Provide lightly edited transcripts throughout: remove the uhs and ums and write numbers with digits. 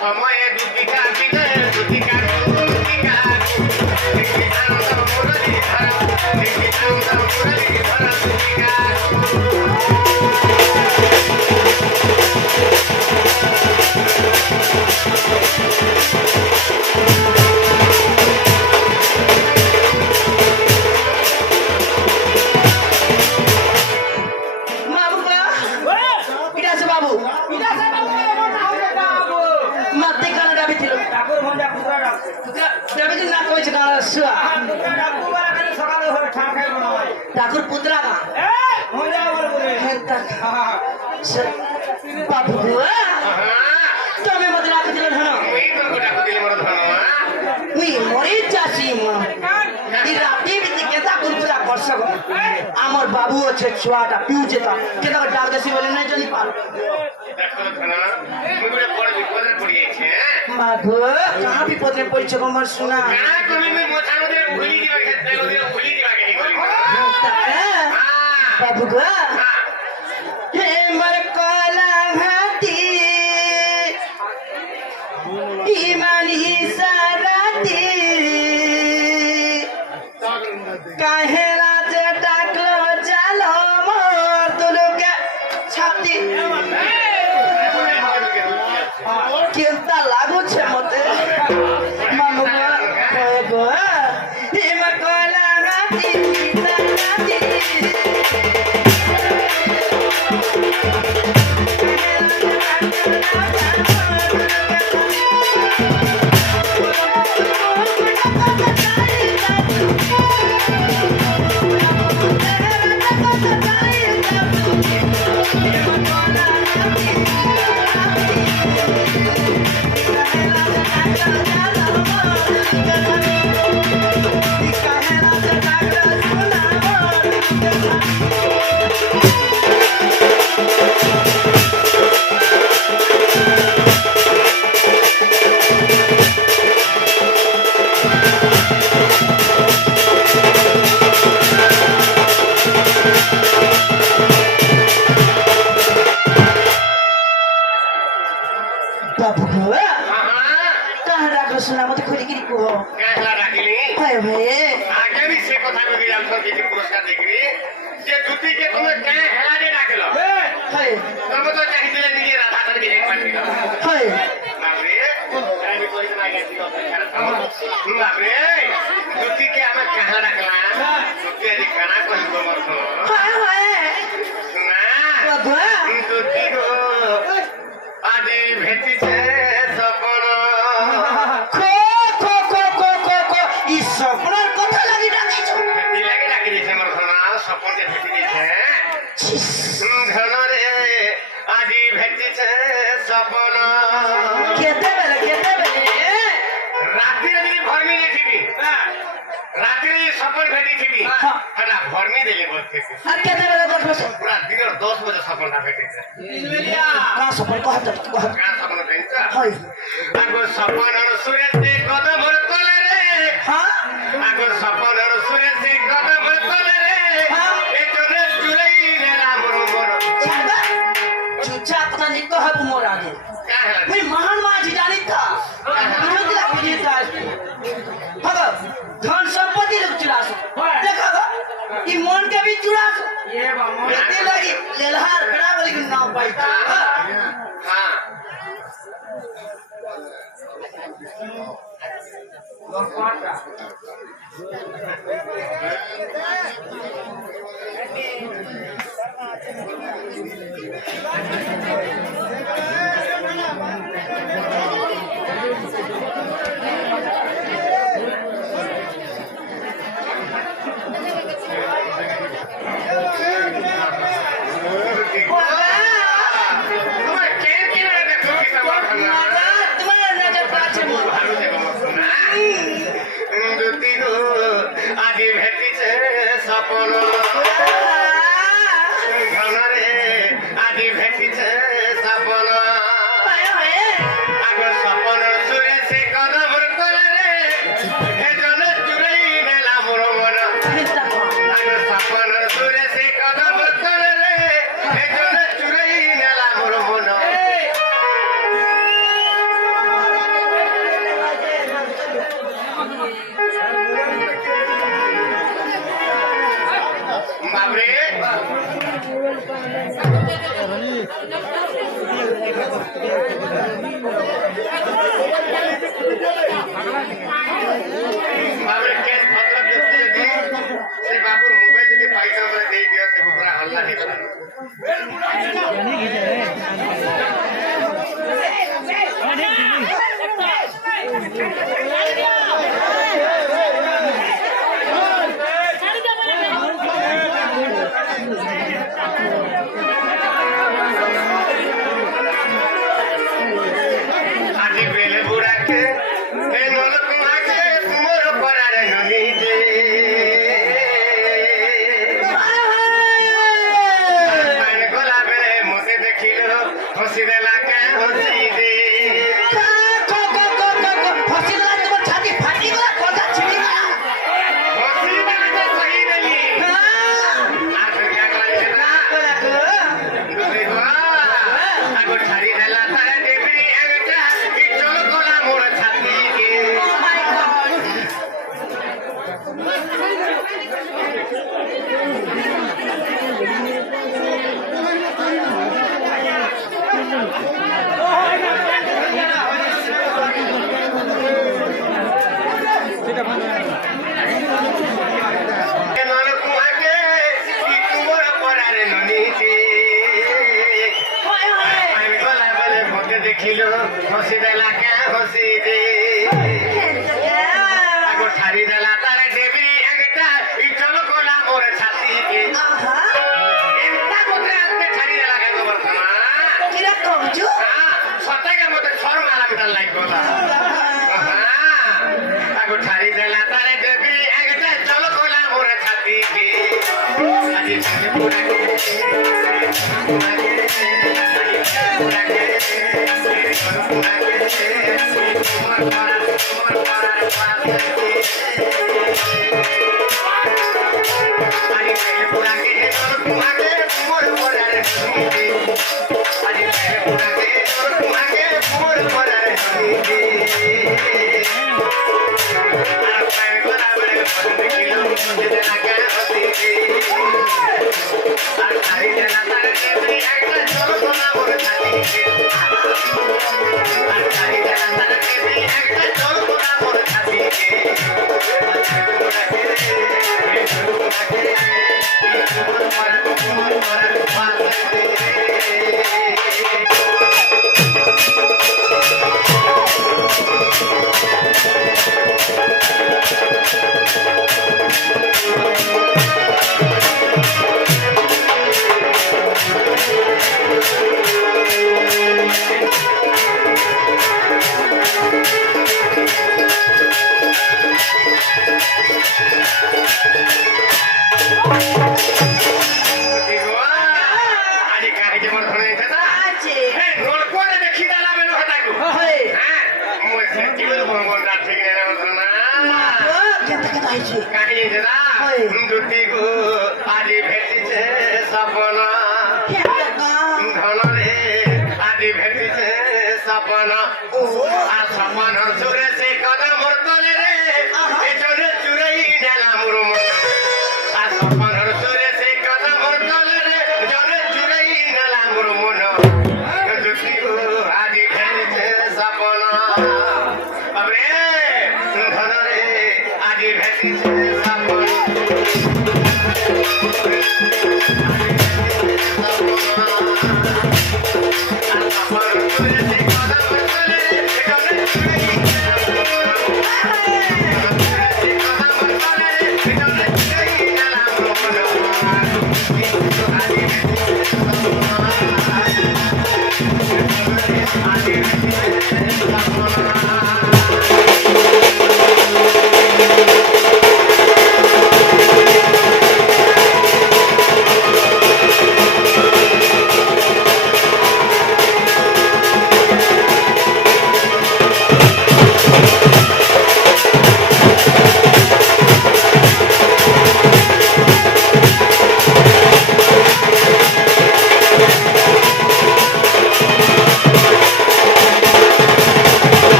সময়ে দুটি কাটিলে দুটি কাটু দুটি কাটু দেখি আনন্দ মুরলি ধরা দেখি আনন্দ মুরলি ধরা দুটি কাটু ঠাকুর পুত্রা বাবু তুমি মতো রাখছিল মরে যাচ্ছি রাতে ঠাকুর পূজা করছ আমার বাবু আছে ছুয়াটা পিউছে তা কেন ডাক দেশি বলে নাই জানি পারো মাধু কাহা বিপদে পড়ছে আমার শোনা বাবু গো হে মর কলা হাতি ইমানি সারাতি কাহেলা যে ডাকলো জালো মোর তুলুকে ছাতি কেনতা লাগুছে মতে মানু গো হে মর কলা হাতি সারাতি धन संपत्ति मन के भी चुरा लगी लेलहार बड़ा बोली नाम पाई ঘনরে আদি ভেটিছে সাপন আজি বেলে বুড়াকে এই নল কুমাকে মোর পরার নদীতে পান গলা বেলে মতে দেখিল হসি দেলা কে হসি দে ছাতি ফাটি গলা কথা ছিড়ি না হসি দেলা কে কই দেলি আর কা কইলে না দুই গো আগো ছাড়ি দেলা তারে দেবি একটা বিচল গলা মোর ছাতি কে নল কুমাকে কি তোমার পরার নদীতে আমি গলা বেলে মতে দেখিল হসি দেলা কে হসি দে আগো ছাড়ি দেলা তারে দেবি একটা বিচল গলা মোর ছাতি কে এমতা মতে আজকে ছাড়ি দেলা কে তোমার না কিরা কমজু সত্যকে মতে শরম আরাম তার লাগলো না আগো ছাড়ি দেলা তারে দেবি একটা চল গলা মোর ছাতি কে আজি ছেলে পুরাকে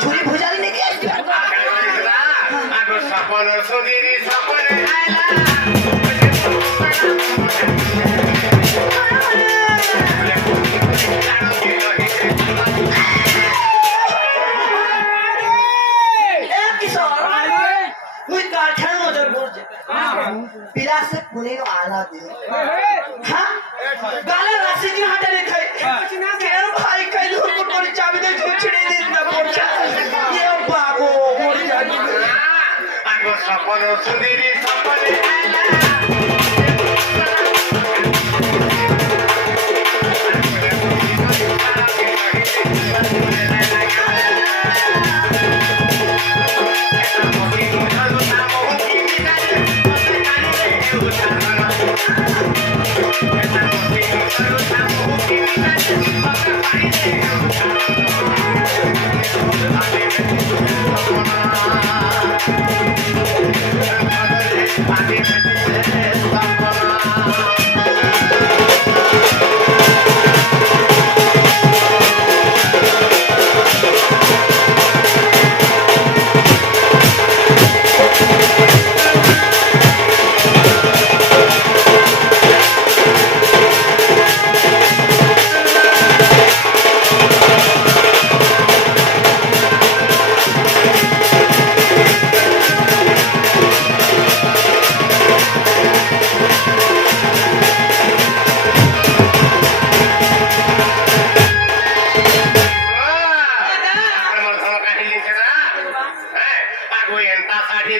ছুরি ভুজালি নাকি সপন সুন্দরী সপন আইলা এ কিশোর মুই কারখানা নজর পড়ছে পিলাসে পুনে আলা দিন হ্যাঁ গালে রাশি দিন হাতে রেখে কেন ভাই কাইলে হুকুম করে চাবি দিয়ে তুই ছেড়ে দিস না পড়ছা এ বাবু পড়ছা আগো সপন সুন্দরী সপন আইলা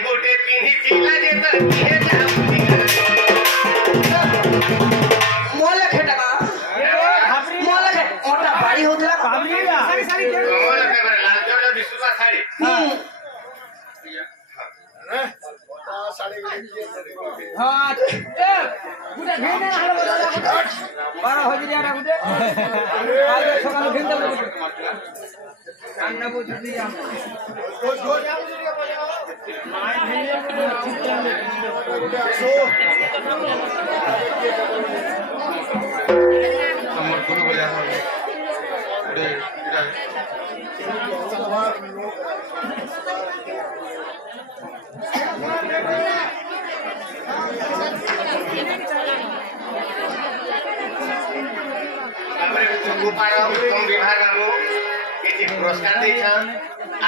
গোটে পিঁধিছিলা যে তোর বিয়ে যাবি মোলে খেটাকা মোলে খেট ওটা বাড়ি হতলা মোলে কেবল লাল জল বিশুবা শাড়ি হ্যাঁ এ গুটা ভেনে হলো বারা হয়ে যায় না গুটে আজ সকালে ভেন দাও কান্না বুঝি দিয়া আমার গুরু বলে হবে গোপাল উত্তম বিভাগ বাবু এটি পুরস্কার দিয়েছেন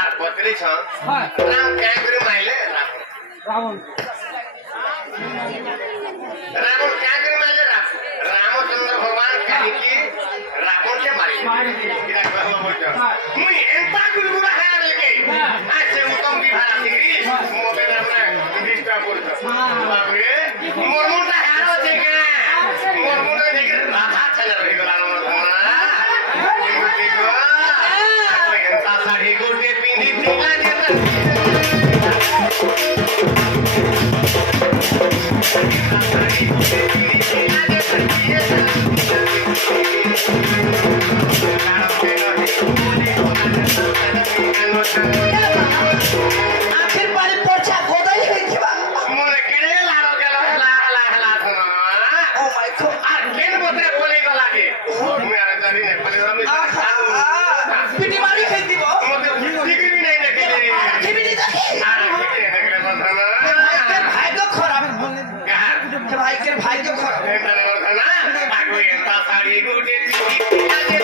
আর পত্রিছেন রাম ক্যাঁ করে মাইলে রাবণ রাবণ ক্যাঁ করে মাইলে রামচন্দ্র ভগবান কাহিকি রাবণকে মারি এটা কহলো বলছো মুই এন্তা গুরুগুরা হায়ার লেকে আজকে উত্তম বিভাগ আসিকি মোবে আমরা ডিস্টার্ব করছো বাবরে মোর মুন্ডা হায়ার আছে কে মোর মুন্ডা দিকে রাধা চলে রহি গলা শাড়ি গোটে পিঁধিছিলা যে আখের পানি পড়ছা গোদাই হয়েছে মনে কেড়ে লাড়ো গেল হেলা হেলা হেলা ও মাই গড আর কেন বদরে বলে গলাকে তুমি আর জানি না খালি আমি পিটি মারি খাই দিব মতে ডিগ্রি নাই দেখি টিভিটি দেখি আর দেখলে বন্ধনা ভাগ্য খারাপ ভাইকের ভাগ্য খারাপ এটা বন্ধনা আগো এন্তা শাড়ি গুটে পিঁধিছিলা যে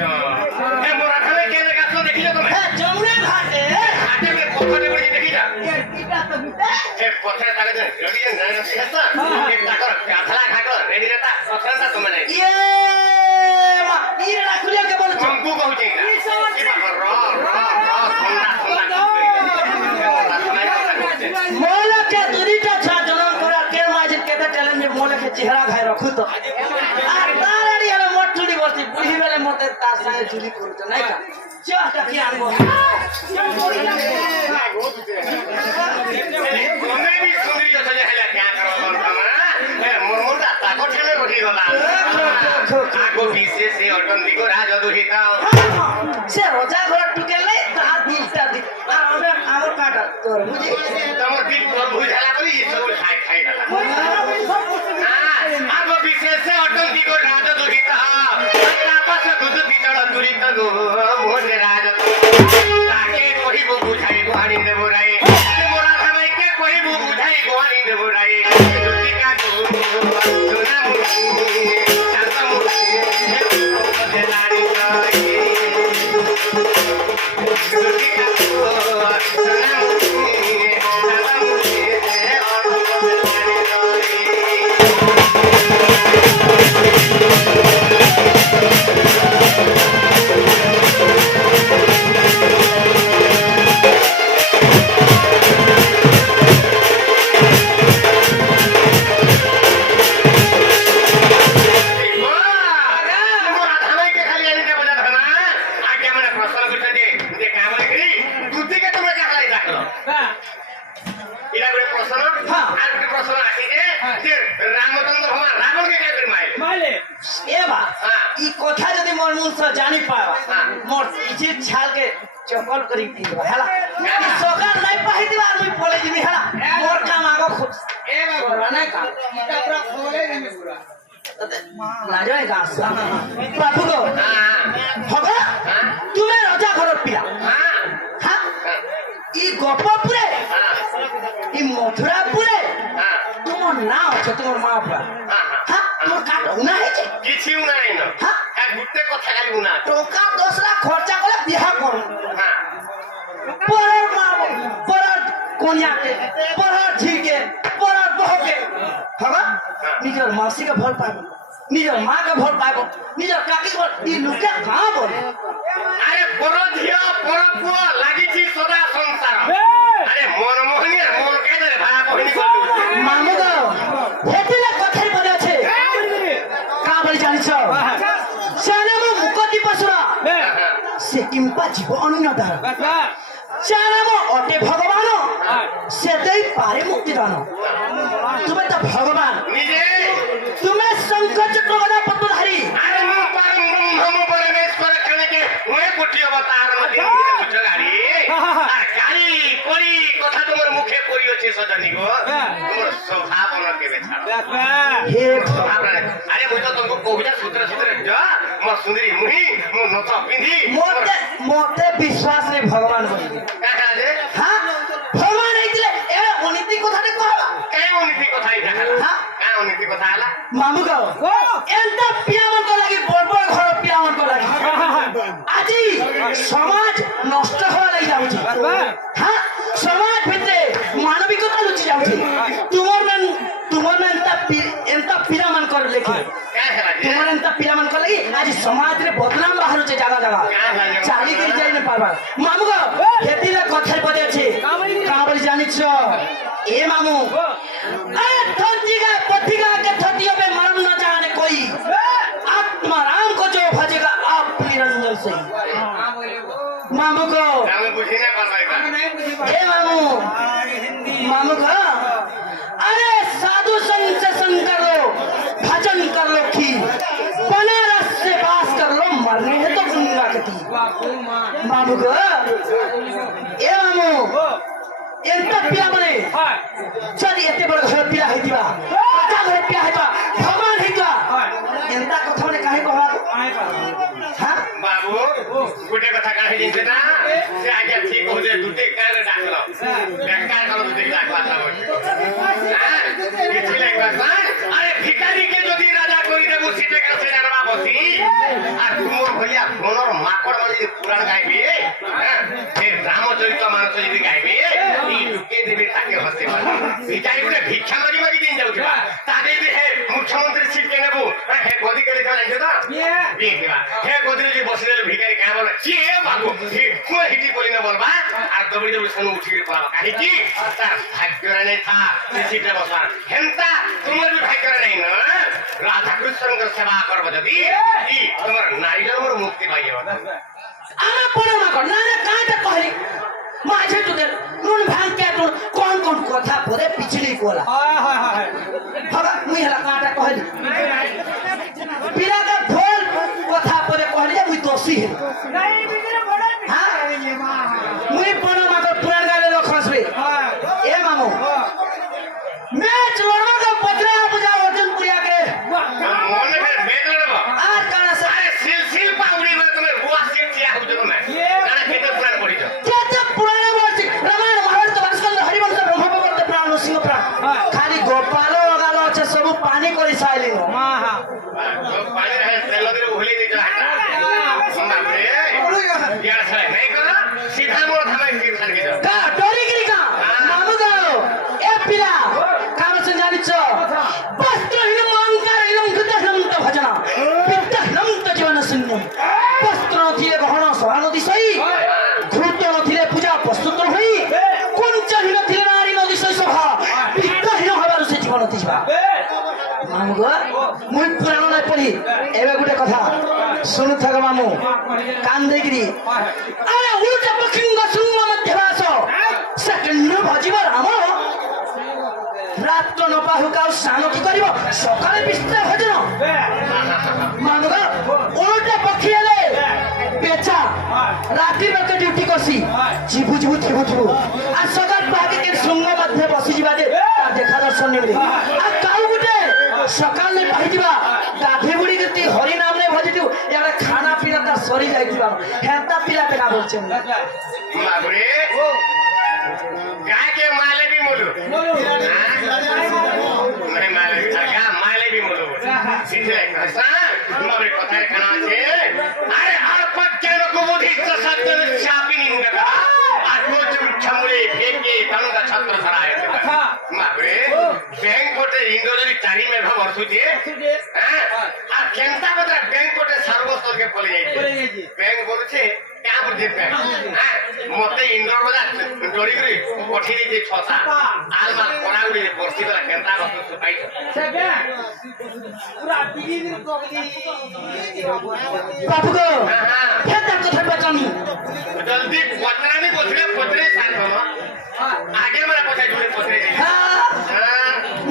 এ মোরা খাবে কে দেখাচ্ছ দেখিল তুমি হ্যাঁ যমুনা ঘাটে হাতে মে পথরে বলি দেখি যা এটা তো বিতে এ পথরে তাকে যে রেডি না নসি হেতা এক টাকর আধলা ঘাকর রেডি রেতা পথরে তা তুমি নাই ইয়ে মা ইয়ে রাখুলিয়া কে বলছো মঙ্গু কହୁଛି কি বাবা র ঠান্ডা মোলা কে দুইটা ছা জনম করার কে মাঝে কেতে চ্যালেঞ্জ মোলা কে চেহারা খাই রাখু তো আর তারারি আর মটুলি বসি বুড়ি বেলে মতে তার সঙ্গে চুরি করতে নাই কা চাটা কি আনবো তুমি भी सुंदरी আছে যে হেলা क्या करो बंदा ए मुरमुरा ताको ठेले रही गला आगो पीछे से ऑटन दिगो राज दुहिता সে রোজা ঘর টুকেলে তার দিলটা দি আর আমার কাটা তোর বুঝি तमर दिल पर बुझाला करी ये सब खाई खाई गला आगो पीछे से ऑटन दिगो राज दुहिता आपस दूध बिचड़ दुरित गो मोने राज ताके कोही बो बुझाई गोहानी देबो राई मोरा भाई के कोही बो बुझाई गोहानी देबो राई दुति का गो सोना मुनी शांता मुनी हे नारी राई दुति का गो सोना मुनी शांता मुनी हे नारी राई মাইলে এবা ই কথা যদি মোর মুখ সে জানি পাবা মোর ইজি ছাল কে চপল করি দিবা হেলা ই সকাল নাই পাহি দিবা আর মুই পলে দিবি হেলা মোর কাম আগো খুব এ বাবা নাই কাম এটা পুরা খোলে দেবে পুরা লাজয় গাছ প্রভু গো ভগা তুমি রাজা ঘর পিলা হ্যাঁ ই গোপপুরে ই মথুরাপুরে তোমার নাম আছে তোমার মা বাবা হ্যাঁ তোমার কাটা উনা হয়েছে কিছু নাই না হ্যাঁ এক গুটে কথা খালি উনা টাকা 10 লাখ খরচা করে বিয়া করো হ্যাঁ পরের মা পরের কন্যাকে পরের ঝিকে পরের বহকে হবা নিজের মাসিকে ভল পাইব নিজের মাকে ভল পাইব নিজের কাকি ভল ই লোকে কাঁ বলে আরে পর ঝিও পর পুয়া লাগিছি সদা সংসার আরে মন মোহনিয়া মন কেদরে ভাড়া বহিনী করলু মামু গো হেতিলে কথাই বলে আছে কা বলি জানিছ সেনে মো মুকতি পশুরা সে কিম্পা জীব অন্যদার বাবা সেনে মো অটে ভগবান সেতেই পারে মুক্তি দান তুমি তো ভগবান নিজে তুমি শঙ্কর চক্রবর্তী পদ্মধারী আরে মু পরম ব্রহ্ম পরমেশ্বর কণকে ওয়ে কোটি অবতার মধ্যে বুঝ গাড়ি আর গাড়ি করি কথা তোমার মুখে করি আছে সজনী গো তোমার স্বভাব না কেবে ছাড়ো বাবা হে স্বভাব না আরে মুই তো তোমাকে কহুজা সূত্র সূত্র জ মো সুন্দরী মুহি মো নথ পিন্ধি মতে মতে বিশ্বাস রে ভগবান বলি কাকা যে হ্যাঁ ভগবান এইলে এ অনীতি কথাটা কহবা কাই অনীতি কথাই দেখালা হ্যাঁ কাই অনীতি কথা আলা মামু গো এন্তা পিয়ামন কো লাগি বড় বড় ঘর পিয়ামন কো লাগি আজি সমাজ নষ্ট হওয়া লাগি যাଉଛି হ্যাঁ সমাজ ভিতরে মানবিকতা লুচি যাଉଛି তোমার এন্তা পিরামন কর লেখি কাই হেলা যে তোমার এন্তা পিরামন কর লাগি আজি সমাজ রে বদনাম বাহারুছে জায়গা জায়গা চালি গিরি যাই না পারবা মামু গো হেতিলে কথাই বলে আছে কা বলি জানিছ এ মামু আরে থঞ্জিগা পথিগা के थतियों पे मरम न जाने कोई आत्मा राम को जो भजेगा आप निरंजन से मामू को আমি বুঝি না পারবাই আমি নাই বুঝি ए मामू পারি হিন্দি मामू को अरे साधु संग से संग कर लो भजन कर लो की बनारस से बास कर लो मरने है तो गंगा कती বাপু মা मामू को ए मामू एंता पिया बने হয় चली एते बड़ घर पिया हेतिबा अच्छा घर पिया हेतिबा भगवान हेतिबा হয় एंता कथा ने काहे कहला আই পাবো हां বাবু গুটে কথা কাহে জিনছে না সে আগে ঠিক হয়ে দুটি কান ডাকল বেকার কল দুটি ডাকলা বলছে হ্যাঁ কিছু লাগবে আরে ভিখারিকে যদি রাজা করি দেব সিটে কাছে জানবা বসি আর তোমার ভলিয়া কোনর মাকড় মানে যদি পুরাণ গাইবে হ্যাঁ সে রামচরিত মানস যদি গাইবে এই ঢুকে দেবে তাকে হসে বলে এটাই বলে ভিক্ষা মাগি মাগি দিন যাউছিবা তাদের যে হে মুখ্যমন্ত্রী সিট কে নেবো হে গদি করে কেন আইছো তো বিয়ে দিবা হে গদি যদি বসলে ভিখারি কাঁ বলে কি হে বাবু কোন হিটি বলি না বলবা আর দবড়ি দবড়ি শুনে উঠি পড়াবা কাহি কি তার ভাগ্য রে থা সিটে বসা হেনতা তোমার भी भाग्य नहीं ना राधा कृष्ण का सेवा करब जदी ई तुम्हार नारी जन्मर मुक्ति पाइए आना पड़े ना कर ना काटा कहली माझे तुझे नुन भांग के तू कौन कौन कथा परे पिछली कोला हाय भगा मुई हला काटा कहली बिना का फल कथा परे कहली मुई दोषी है नहीं बिजरा बड़ा हां मुई पड़े ना कर पुराण गाले रखसबे ए मामू मैं चोरवा का पत्रा बुझा वचन पुरिया के मन में बेदड़ब आज काना से अरे सिल पाउडी में तुम्हें बुआ सिल चिया हो जनो मैं काना केते पुराण पड़ी जो क्या पुराण वर्ष रामायण महाभारत भास्कर हरिवंश ब्रह्मपुत्र प्राण सिंह प्राण खाली गोपालो गालो छ सब पानी कोरी साइलिन हां हां पानी है तेल दे उहली दे जा यार साले नहीं करो सीधा मोड़ थमाई फिर खान के जाओ का डोरी गिरी का मामू गाओ ए पिला काम से जानी छ वस्त्र हिल मांकार हिल मुक्त हलंत भजना पित्त हलंत जीवन शून्य वस्त्र थिले गहन सहान दिसई घृत थिले पूजा प्रस्तुत होई कुंच हिल थिले नारी नदी सभा पित्त हिल हबार से जीवन दिसबा मामू गो मुई पुराण नै पढ़ी एबे गुटे कथा सुनु थग मामू कान देगिरी अरे उल्टा पखिंग सुंग मध्यवास सेकंड भजिब राम रात न पाहुका सानो की करिव सकाळे बिस्तर भजन मामू गो उल्टा पखी आले बेचा राती बेके ड्यूटी करसी जीबु जीबु थिबु थिबु आ सकाळ पाके के सुंग मध्य बसी जिबा दे देखा दर्शन नेबे आ काउ गुटे सकाल ने पाई दिबा गाधे बुड़ी गति हरि नाम ने भजी दिउ यारे खाना पीना ता सरी जाई दिबा हेता पिला पे ना बोलछे मागुरे गाय के माले भी मोलू नहीं माले भी क्या माले भी मोलू सीधे कैसा मारे कथा खाना छे अरे आपत के को बुद्धि तो सत्य शापी नहीं होगा आत्मा जो छमुले फेंके तंगा छत्र सराय मागुरे बैंक कोटे इंद्रजी चारी में भाव वर्षुचे हां आ केंता बता बैंक कोटे सर्वस्तर के पले जाई बैंक बोलछे क्या बुझे बैंक हां मते इंद्र बजा डोरी करी पठी दे छसा आलमा कोराउडी दे परसी बला केंता बस सुपाई सेबे पूरा बिगी दिन कोगदी बाबू को हेता कथा बचानी जल्दी पतरानी पतरे साथ हो आगे मेरा पछाई जोड़े पतरे दे हां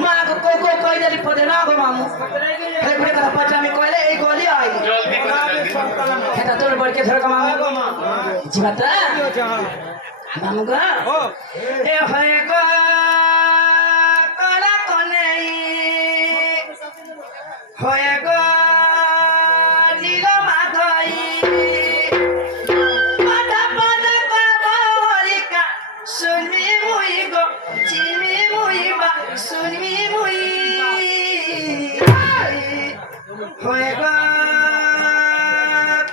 मा को कोई दली पदे ना गो मामू हे गुटे कथा बचामी कोइले ए गोली आई जल्दी हेता तोर बड़ के धर मामू जीवता मामू गो ए होय गो कला कोनै होय गो नील माधई पादा पादा बाबरिका सुनमी मुई गो चिमी मुई बा सुनमी मुई होय गो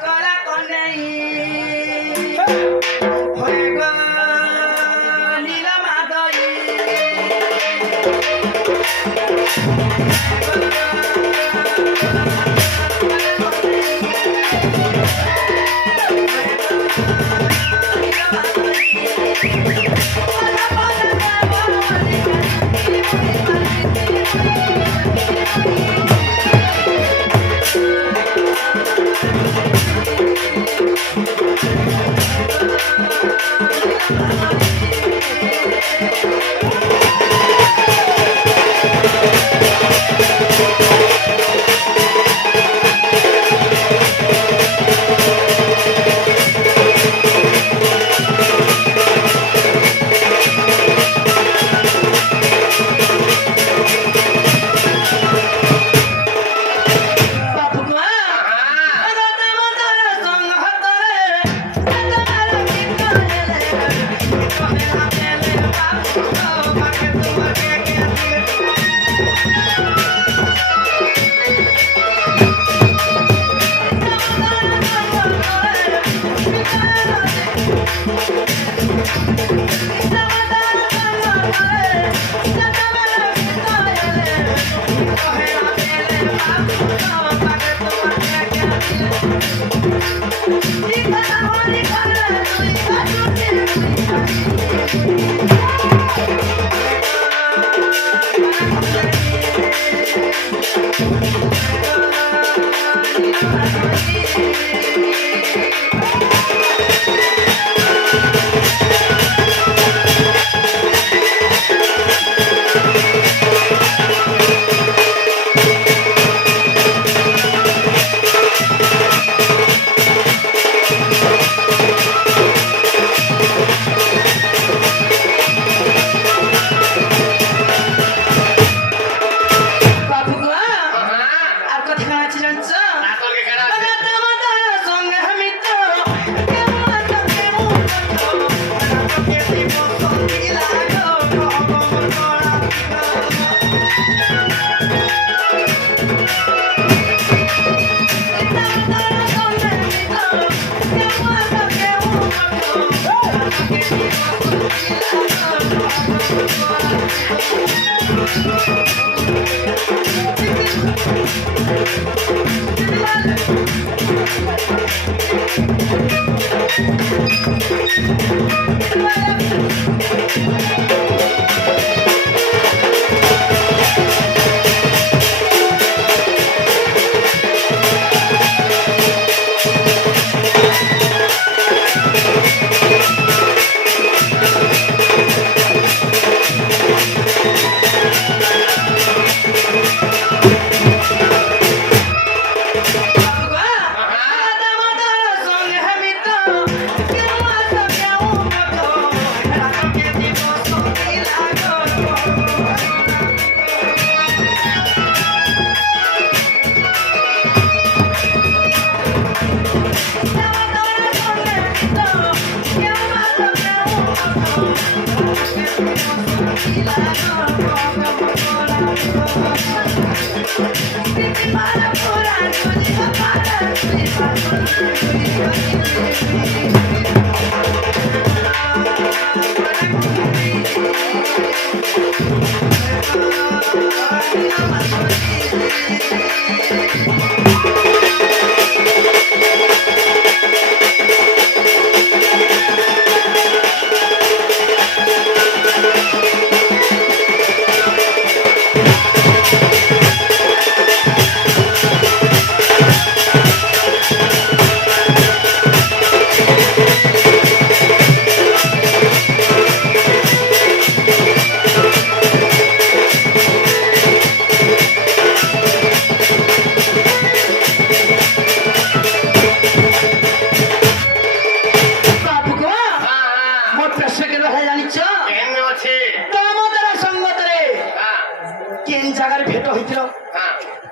कला कोनै होय गो नील माधई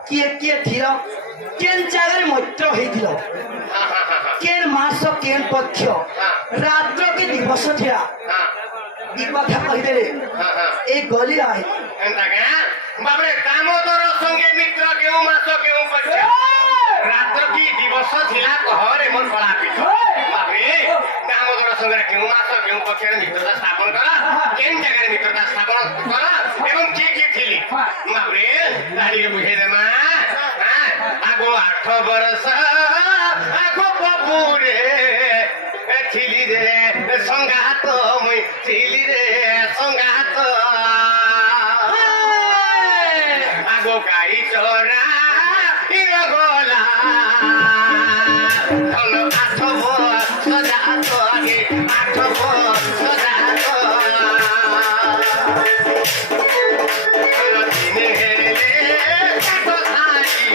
किए किए थिल केन जागर मध्य हेतिल केन मास केन पक्ष रात्र के दिवस थिया ई कथा कहि देले ए गली आए एंता के बाबरे दामोदर संगे मित्र केउ मास केउ पक्ष रात्र की दिवस थिला कहरे मन पड़ा पिछ बाबरे दामोदर संगे केउ मास केउ पक्ष मित्रता स्थापन करा केन जागर मित्रता स्थापन करा एवं के थिली बाबरे दाडी बुझे दे मा आगो 8 वर्ष आगो बाबुरे थिली रे संगात मै थिली रे संगात आगो गाई चोरा हिरो गोला धन 8 वर्ष जात आगे 8 वर्ष जात दिने हेले काटो थाली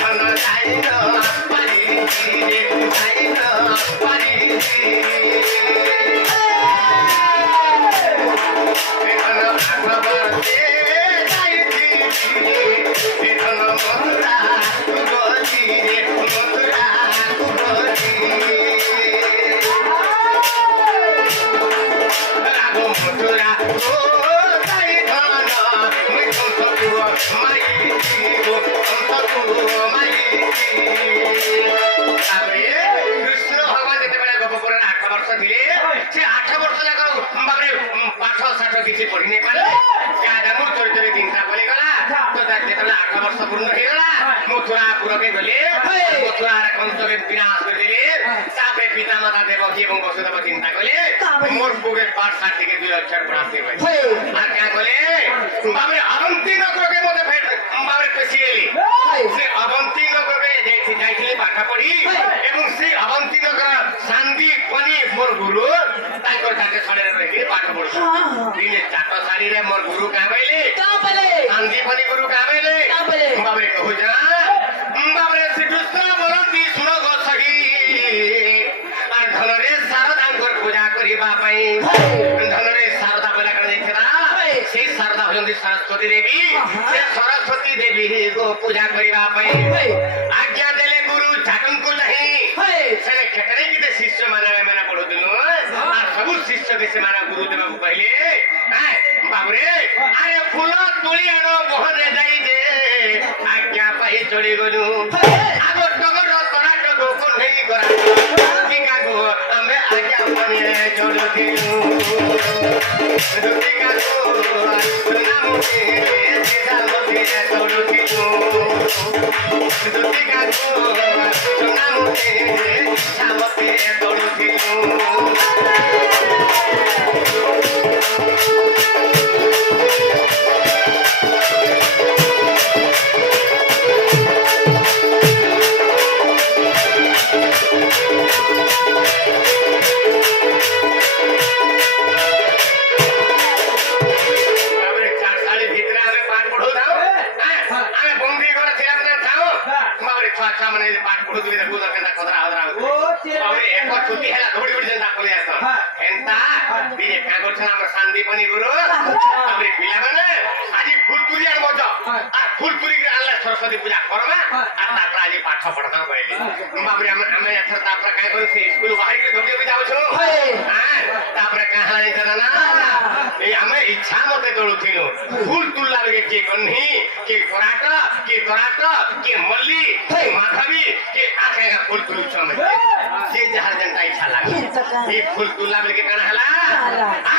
धन जाइन पारी जाइन पारी कृष्ण भगवान जेतेबेला गोपपुर 8 वर्ष थिले পুরকে গলে মথুরার কংসকে বিনাশ করে দিলে তারপরে পিতা মাতা দেবকী এবং বসুদেব চিন্তা করলে মোর পুরে পাঠ সার থেকে 2 অক্ষর পড়াতে হয় আর কে বলে বাবরে অবন্তী নগরকে মধ্যে ফের বাবরে পেছিয়েলি সে অবন্তী নগরকে যাইছিলে পাঠ পড়ি এবং সেই অবন্তী নগর শান্তিপনি মোর গুরু তাইকর কাছে ছড়ে রেখে পাঠ পড়ি দিনে 4 শাড়িরে মোর গুরু কাবাইলে শান্তিপনি গুরু কাবাইলে বাবরে কহু যা বাবরে শ্রীকৃষ্ণ বলন্তি শুনো গো সখী আর ধনরে শারদাঙ্কর পূজা করিবা পাই ধনরে শারদা বলা করে যাইছিলা সেই শারদা হলন্তি সরস্বতী দেবী সে সরস্বতী দেবী গো পূজা করিবা পাই আজ্ঞা দেলে গুরু চাটঙ্কু চাহি সে কেতরে কিতে শিষ্য মানে পড়ুদিন আর সবু শিষ্যকে সেমানা গুরু দেবকু কহিলে হ্যাঁ বাবুরে আরে ফুল তুলি আনো বহনে যাই যে আজ্ঞা পাই চড়ি গলু আগর টগর তরাট গোকুল নেই করা টিকা গো আমি আজ্ঞা পানে চড়িলু টিকা গো নামতে সিধামতে চড়িলু টিকা গো নামতে সিধামতে চড়িলু মানে পাঠ পড়ু দিলে বুঝা কেনটা কথা আদরা আরে এক ছুটি হেলা দৌড়ি দৌড়ি যেটা কইয়া আসা এন্তা বিয়ে কা করছ আমরা শান্তিপনি গুরু তবে পিলা মানে আজি ফুলপুরি আর মজা আর ফুলপুরি কে আল্লাহ সরস্বতী পূজা করবা আর তারপর আজি পাঠ পড়তা কইলি বাবরে আমি এথর তারপর কাই করছি স্কুল বাহিরে দৌড়ি দৌড়ি যাওছো হ্যাঁ তারপর কা হালা নাই জানা এই আমি ইচ্ছা মতে দৌড়ছিল ফুল তুললা লাগে কে কন্হি কে করাটা কে মল্লি মাধবী কে আখেগা ফুল তুলু সময় যে যাহার জনটা ইচ্ছা লাগে এই ফুল তুললা বলে কানা হলা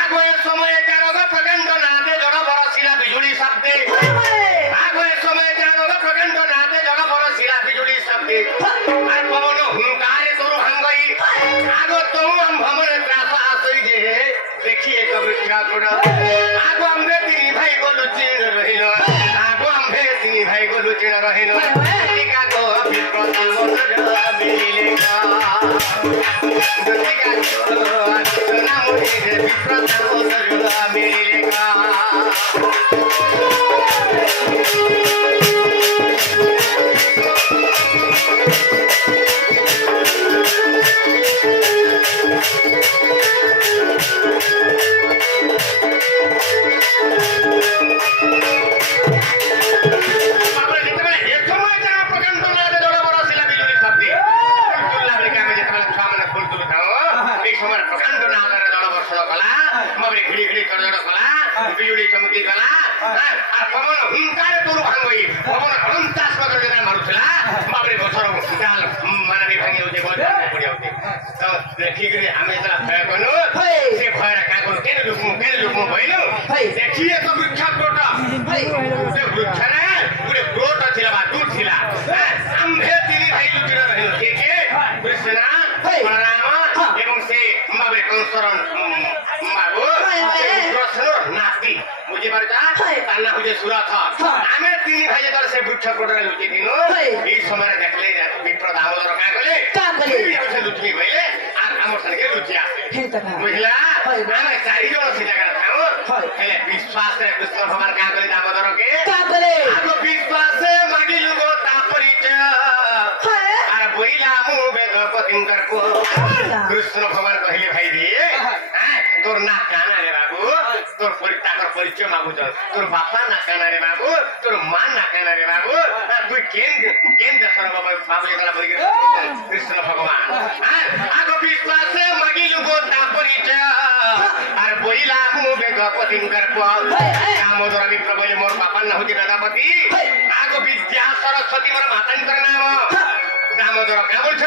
আগো সময় জাগো প্রচন্ড নাতে জড় বরছিলা বিজুলি শব্দে আগো সময় জাগো প্রচন্ড নাতে জড় বরছিলা বিজুলি শব্দে আর পবন হুঙ্কারে তোর হাঙ্গই আগো তো ভ্রমণে ত্রাস আসই যে দেখি এক বৃক্ষা কোড়া আগো আমবে তিনি ভাই বলু চিন রহিল আগো আমবে তিনি ভাই বলু চিন রহিল টিকা গো বিপ্রত মধুর বিলিকা টিকা গো নামে বিপ্রত মধুর বিলিকা বিজুড়ি চমকি গলা আর পবন হুঙ্কারে তোর ভাঙ্গই পবন হন্তাস করে মারুছিলা বাবরে গছর ডাল মানে ভাঙি হচ্ছে গছ পড়ে হচ্ছে তো ঠিক রে আমি এটা ভয় করলো সে ভয়টা কাঁ করলো কেন লুকমু বইলো দেখিয়ে তো বৃক্ষা গোটা সে বৃক্ষারে পুরে গোটা ছিল বা দূর ছিল আম্ভে তিনি ভাই লুকিয়ে রহিল কে কৃষ্ণ বলরাম এবং সে বাবরে কংসরণ বাবু নাতি বুঝি পারছা তার না হচ্ছে সুরথ আমি তিনি ভাই যেতবে সে বৃক্ষ কোটরে লুচি দিন এই সময় দেখলে বিপ্র দামোদর কাঁ কলে লুচি বইলে আর আমার সঙ্গে লুচি আসে বুঝলা আমি 4 জন সে জায়গা থাকো হেলে বিশ্বাসে কৃষ্ণ ভগবান কাঁ কলে দামোদরকে আগে বিশ্বাসে মাগিল গো তা পরিচয় আর বইলা মু বেদপতিঙ্কর কো কৃষ্ণ ভগবান কহিলে ভাই দিয়ে তোর না কানা রে বাবু তোর তাকর পরিচয় মাগুছ তোর বাপা না কানা রে বাবু তোর মা না কানা রে বাবু তুই কেন দেশর বাবু গলা বলি কৃষ্ণ ভগবান আগে বিশ্বাসে মাগিলু গো তা পরিচয় আর বইলা মু বেদপতিঙ্কর কো দামোদর বিপ্র বলে মোর বাপা না হচ্ছে বেদপতি আগে বিদ্যা সরস্বতী মোর মাতাঙ্কর নাম দামোদর কে বলছ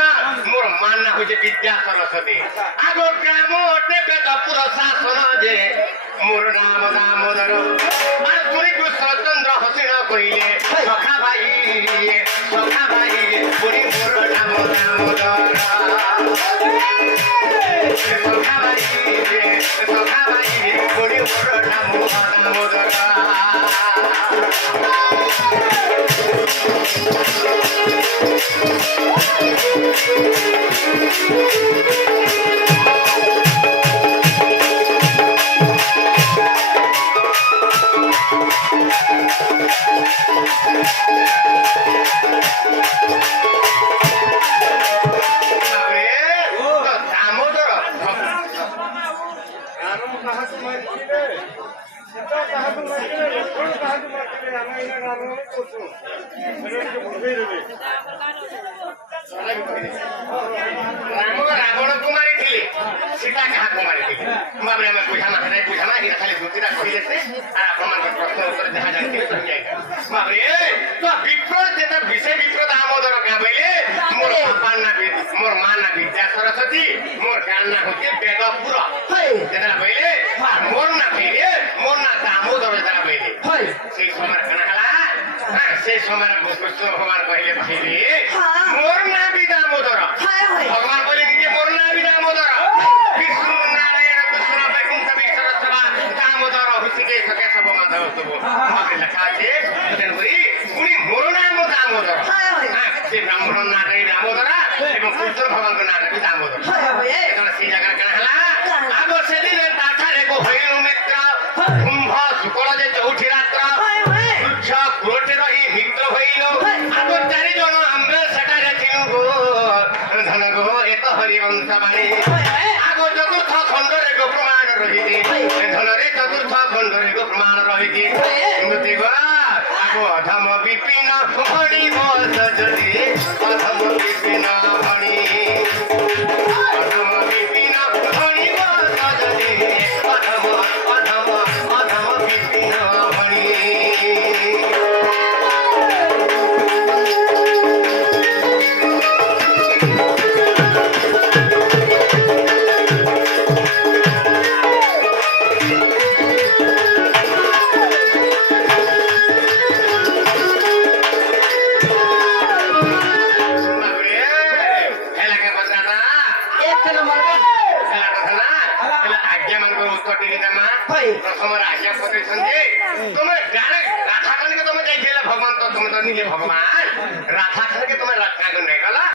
মোর মা ମାର ନା ହଉଛି ବିଦ୍ୟା ସରସ୍ୱତୀ ଆଗ ଗ୍ରାମ ବେଦ ପୁର ଶାସନ ଯେ ମୋର ନାମ ଦାମୋଦର আর তুই কৃষ্ণচন্দ্র হসিণ কইলে সখা ভাই পুরি মোর নাম দামোদর সখা ভাই পুরি মোর নাম দামোদর রাবণ কুমারী ଥିଲେ সীতা কাহাକୁ ମାରିଥିଲେ ଭାବରେ ଆମେ ବୁଝାନା ଏଇଟା ଖାଲି ଦୁତିଟା କହିଦେছে আর ଆପଣମାନଙ୍କ ପ୍ରଶ୍ନ ଉତ୍ତର ଯାହା ଜାଣିଥିଲେ କହିଯାଇଥାଏ ଭାବରେ ତ ବିପ୍ର ଯେତେ ବିଷୟ ବିପ୍ର ଦାମୋଦର କାଁ ବୋଇଲେ ମୋର ମା ନା ବିଦ୍ୟା ସରସ୍ୱତୀ ମୋର ଗାଁ ନା ହଉଛି ବେଦପୁର ଯେତେବେଳେ ବୋଇଲେ ମୋର ନା କହିଲେ ମୋର ନା ଦାମୋଦର ଯେତେବେଳେ ବୋଇଲେ ସେଇ ସମୟରେ କାଣା ହେଲା সেই সময় কৃষ্ণ ভগবান কহিলে ভাইরে মোর না বি দামোদর ভগবান কহিলে নিজে মোর না বি দামোদর বিষ্ণু নারায়ণ কৃষ্ণ বৈকুণ্ঠ বিশ্বরথবা দামোদর হৃষিকেশ কেশব মাধব তব ভাবে লেখা আছে তেণুকরি উনি মোর নাম দামোদর সে ব্রাহ্মণ নাটাই দামোদর এবং কৃষ্ণ ভগবানଙ୍କ নাটা বি দামোদর এখানে সেই জায়গা কেন হলা আগ সেদিন তাঠারে গো হইল মিত্র কুম্ভ শুক্ল যে চৌঠি রাত্র কুড়টে রহি মিত্র হইল আগ 4 জন আমরা সেটারে ছিল গো ধন গো এত হরিবংশ বাণী আগ চতুর্থ খণ্ডরে গো প্রমাণ রহিছে ধনরে চতুর্থ খণ্ডরে গো প্রমাণ রহিছে কিন্তু গো আগ অধম বিপিন ভণি বস যদি অধম বিপিন ভণি অধম বিপিন ভণি বস যদি অধম বিপিন ভণি প্রথম আজ্ঞা প্রতিষ্ঠান